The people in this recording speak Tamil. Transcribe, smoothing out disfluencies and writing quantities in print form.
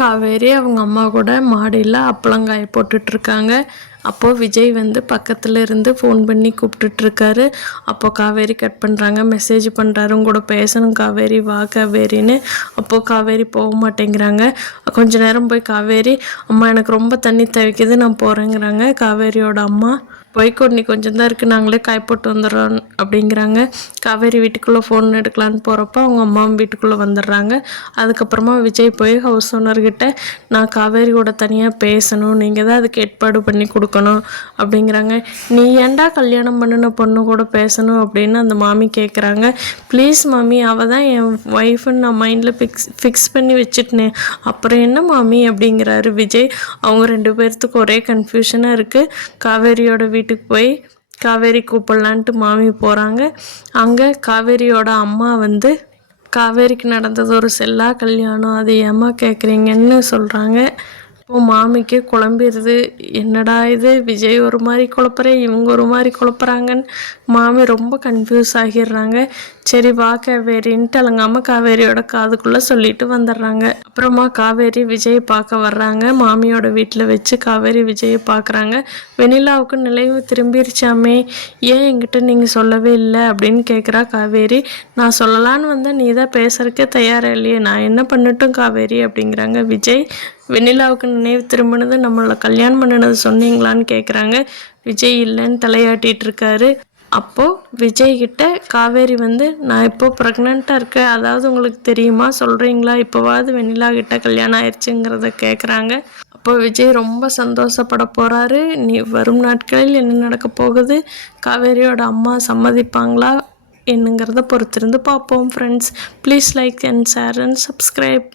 காவேரி அவங்க அம்மா கூட மாடியில் அப்பளங்காய போட்டுட்ருக்காங்க. அப்போது விஜய் வந்து பக்கத்தில் இருந்து ஃபோன் பண்ணி கூப்பிட்டுட்ருக்காரு. அப்போது காவேரி கட் பண்ணுறாங்க. மெசேஜ் பண்ணுறாரு, உங்க கூட பேசணும் காவேரி, வா காவேரின்னு. அப்போது காவேரி போக மாட்டேங்கிறாங்க. கொஞ்ச நேரம் போய் காவேரி, அம்மா எனக்கு ரொம்ப தண்ணி தவிக்குது, நான் போகிறேங்கிறாங்க. காவேரியோட அம்மா, போய்க்கோ நீ கொஞ்சம் தான் இருக்குது, நாங்களே காய் போட்டு வந்துடுறோம் அப்படிங்கிறாங்க. காவேரி வீட்டுக்குள்ளே ஃபோன் எடுக்கலான்னு போகிறப்ப அவங்க அம்மாவும் வீட்டுக்குள்ளே வந்துடுறாங்க. அதுக்கப்புறமா விஜய் போய் ஹவுஸ் ஓனர்கிட்ட, நான் காவேரியோட தனியாக பேசணும், நீங்கள் தான் அதுக்கு ஏற்பாடு பண்ணி கொடுக்கணும் அப்படிங்கிறாங்க. நீ ஏன்டா கல்யாணம் பண்ணின பொண்ணு கூட பேசணும் அப்படின்னு அந்த மாமி கேட்குறாங்க. ப்ளீஸ் மாமி, அவள் தான் என் ஒய்ஃப்னு நான் மைண்டில் ஃபிக்ஸ் பண்ணி வச்சுட்டேன், அப்புறம் என்ன மாமி அப்படிங்கிறாரு விஜய். அவங்க ரெண்டு பேர்த்துக்கு ஒரே கன்ஃபியூஷனாக இருக்குது. காவேரியோட வீட்டுக்கு போய் காவேரி கூப்பிடலான்ட்டு மாமி போகிறாங்க. அங்கே காவேரியோட அம்மா வந்து, காவேரிக்கு நடந்தது ஒரு செல்லா கல்யாணம், அது ஏம்மா கேட்குறீங்கன்னு சொல்கிறாங்க. இப்போது மாமிக்கு குழம்பிடுது, என்னடா இது, விஜய் ஒரு மாதிரி குழப்பறே, இவங்க ஒரு மாதிரி குழப்பறாங்கன்னு மாமி ரொம்ப கன்ஃபியூஸ் ஆகிடுறாங்க. சரி வா காவேரின்ட்டு அலங்காமல் காவேரியோட காதுக்குள்ளே சொல்லிட்டு வந்துடுறாங்க. அப்புறமா காவேரி விஜய் பார்க்க வர்றாங்க. மாமியோட வீட்டில் வச்சு காவேரி விஜயை பார்க்குறாங்க. வெண்ணிலாவுக்கு நிலைவு திரும்பிருச்சாமே, ஏன் என்கிட்ட நீங்கள் சொல்லவே இல்லை அப்படின்னு கேட்குறா காவேரி. நான் சொல்லலான்னு வந்தால் நீ தான் பேசுறதுக்கே தயாராக இல்லையே, நான் என்ன பண்ணட்டும் காவேரி அப்படிங்கிறாங்க விஜய். வெண்ணிலாவுக்கு நினைவு திரும்பினது நம்மளை கல்யாணம் பண்ணினது சொன்னீங்களான்னு கேட்குறாங்க. விஜய் இல்லைன்னு தலையாட்டிகிட்டு இருக்காரு. அப்போது விஜய்கிட்ட காவேரி வந்து, நான் இப்போது ப்ரெக்னெண்ட்டாக இருக்கேன், அதாவது உங்களுக்கு தெரியுமா, சொல்கிறீங்களா, இப்போவாது வெண்ணிலா கிட்ட கல்யாணம் ஆயிடுச்சுங்கிறத கேட்குறாங்க. அப்போ விஜய் ரொம்ப சந்தோஷப்பட போகிறாரு. நீ வரும் நாட்களில் என்ன நடக்க போகுது, காவேரியோட அம்மா சம்மதிப்பாங்களா என்னங்கிறத பொறுத்திருந்து பார்ப்போம் friends. Please like and share and subscribe.